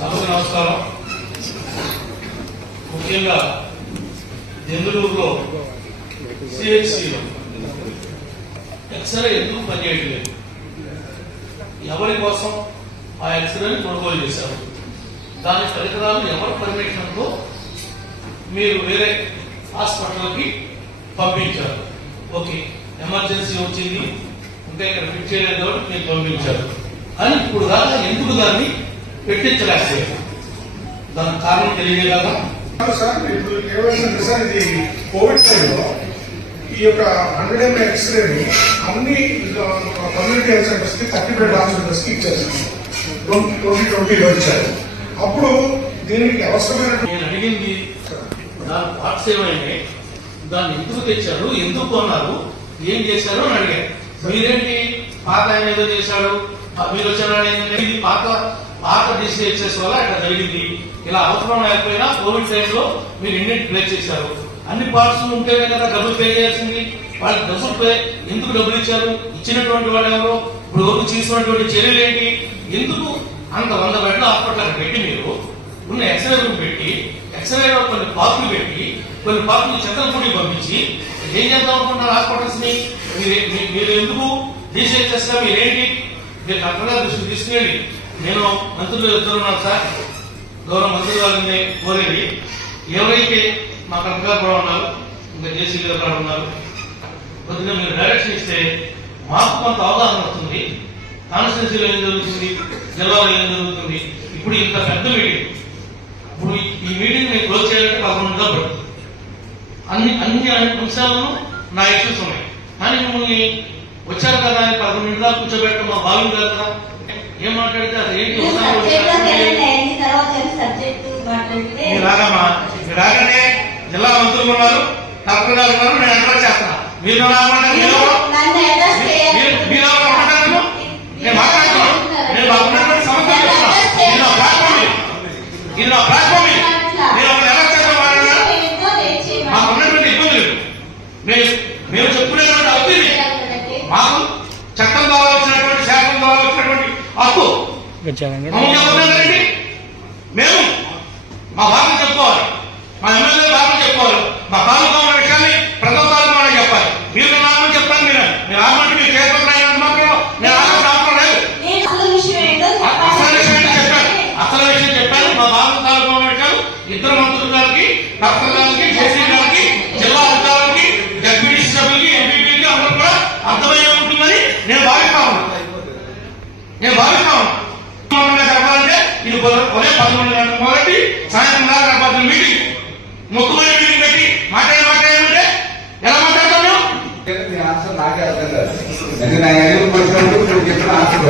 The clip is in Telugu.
సభకు నమస్కారం. ముఖ్యంగా బెంగళూరులో సిహెచ్సిలో ఎక్స్రే ఎందుకు పనిచేయట్లేదు, ఎవరి కోసం ఆ ఎక్స్రేని కొనుగోలు చేశారు, దాని పరికరాలు ఎవరి పర్మిషన్తో మీరు వేరే హాస్పిటల్కి పంపించారు. ఓకే, ఎమర్జెన్సీ వచ్చింది ఇంకా ఇక్కడ ఫిట్ చేయలేదు మీరు పంపించారు అని ఇప్పుడు దాకా ఎందుకు దాన్ని పెట్టించలేకపోయారు? దానికి కారణం తెలియజేయగలరా? సార్, ఇప్పుడు ఇది కోవిడ్ టైంలో ఈ యొక్క 100 ml ఎక్స్రేని అన్ని కమ్యూనిటీ హెల్త్ సెంటర్స్ కి 35 హాస్పిటల్స్ కి ఇచ్చేసారు. 2020 వచ్చారు. అప్పుడు దీనికి అవసరమైన నేను అడిగింది దాని పార్ట్స్ ఏమైనా, దాన్ని ఎందుకు తెచ్చారు, ఎందుకు కొన్నారు, ఏం చేశారు అని అడిగారు. మీరేంటి పాత ఆయన ఏదో చేశాడు, మీరు వచ్చారు, పాత డిసిహెచ్ఎస్ వల్ల ఇక్కడ జరిగింది, ఇలా అవసరం లేకపోయినా కోవిడ్ టైంలో మీరు ఇండియన్ ప్లే చేశారు, అన్ని పార్ట్స్ ఉంటేనే కదా డబ్బులు పే చేయాల్సింది, వాళ్ళకి డబ్బులు పే ఎందుకు డబ్బులు ఇచ్చారు, ఇచ్చినటువంటి వాళ్ళు ఎవరు, ఇప్పుడు వరకు తీసుకున్నటువంటి చర్యలు ఏంటి, ఎందుకు అంత 100 బెడ్ల హాస్పిటల్ పెట్టి మీరు ఉన్న ఎక్స్రే రూమ్ పెట్టి ఎక్స్రేలో కొన్ని పార్కులు పెట్టి కొన్ని పార్కులు చెత్తలపూడి పంపించి ఏం చేద్దాం అనుకుంటున్నారు హాస్పిటల్స్ ని? మీరు ఎందుకు డిసిహెచ్ఎస్ గా మీరేంటి మీరు కరెక్ట్గా దృష్టి తీసుకునేది? నేను మంత్రులు చెప్తున్నాను సార్, గౌరవ మంత్రి గారిని కోరేది, ఎవరైతే మా కలెక్టర్ గారు కూడా ఉన్నారు, ఇంకా జేసీ గారు కూడా ఉన్నారు, కొద్దిగా మీరు డైరెక్షన్ ఇస్తే మాకు కొంత అవగాహన వస్తుంది. కాన్స్టిట్యూన్సీలో ఏం జరుగుతుంది, జిల్లాలో ఏం జరుగుతుంది. ఇప్పుడు ఇంత పెద్ద మీటింగ్, ఇప్పుడు ఈ మీటింగ్ నేను క్లోజ్ చేయాలంటే 11 గంటలు పడుతుంది. అన్ని అంశాలను నా ఇష్యూస్ ఉన్నాయి, కానీ మిమ్మల్ని వచ్చారు కదా 11 నిమిషాలు కూర్చోబెట్టడం మా భావం కాదు కదా. ఏం మాట్లాడితే అది ఏంటి రాగమ్మా, రాగానే జిల్లా మంత్రులు ఉన్నారు, కలెక్టర్ గారు ఉన్నారు, నేను అడ్రస్ చేస్తున్నా. మీరు నేను మాట్లాడుతున్నాను, నేను మాకున్నటువంటి సమస్యలు చెప్తున్నా. ఇది నా ప్లాట్ఫామ్, నేను అప్పుడు ఎలా చేద్దాం మాట్లాడినా మాకున్నటువంటి ఇబ్బందులు మేము చెప్పుకునేటువంటి హక్కు ఇది. మాకు చట్టం ద్వారా వచ్చినటువంటి, శాసనం ద్వారా వచ్చినటువంటి హక్కు చెప్పండి. మేము మా బాధలు చెప్పుకోవాలి, మా ఎమ్మెల్యే బాధలు చెప్పుకోవాలి, మా తాలూకా ఉన్న విషయాన్ని ప్రజల తాలూకా చెప్పాలి. మీరు నామని చెప్తాను, మీరు ఆగమంటే మీరు చేపట్టిన మాత్రం నేను ఆగడం లేదు. అసలు విషయం చెప్పాను. మా బాధ తాలూకా ఉన్న విషయాలు ఇద్దరు మంత్రుల గారికి, కలెక్టర్ గారికి, జేసీ గారికి, జిల్లా అధికారులకి, జడ్పీటీసీ సభ్యులకి, ఎంపీపీకి అందరూ కూడా అర్థమయ్యే ఉంటుందని నేను భావిస్తా ఉన్నాను. చెప్పాలంటే ఇది ఉదయం 11 గంటల మొదటి సాయంత్రం 4 గంటల మీటింగ్, మొక్కుబడి మీటింగ్ పెట్టి మాట్లాడేమంటే ఎలా మాట్లాడతాం మేము? ఆన్సర్ నాకే అర్థం కాదు. నేను ఆయన చెప్పిన ఆన్సర్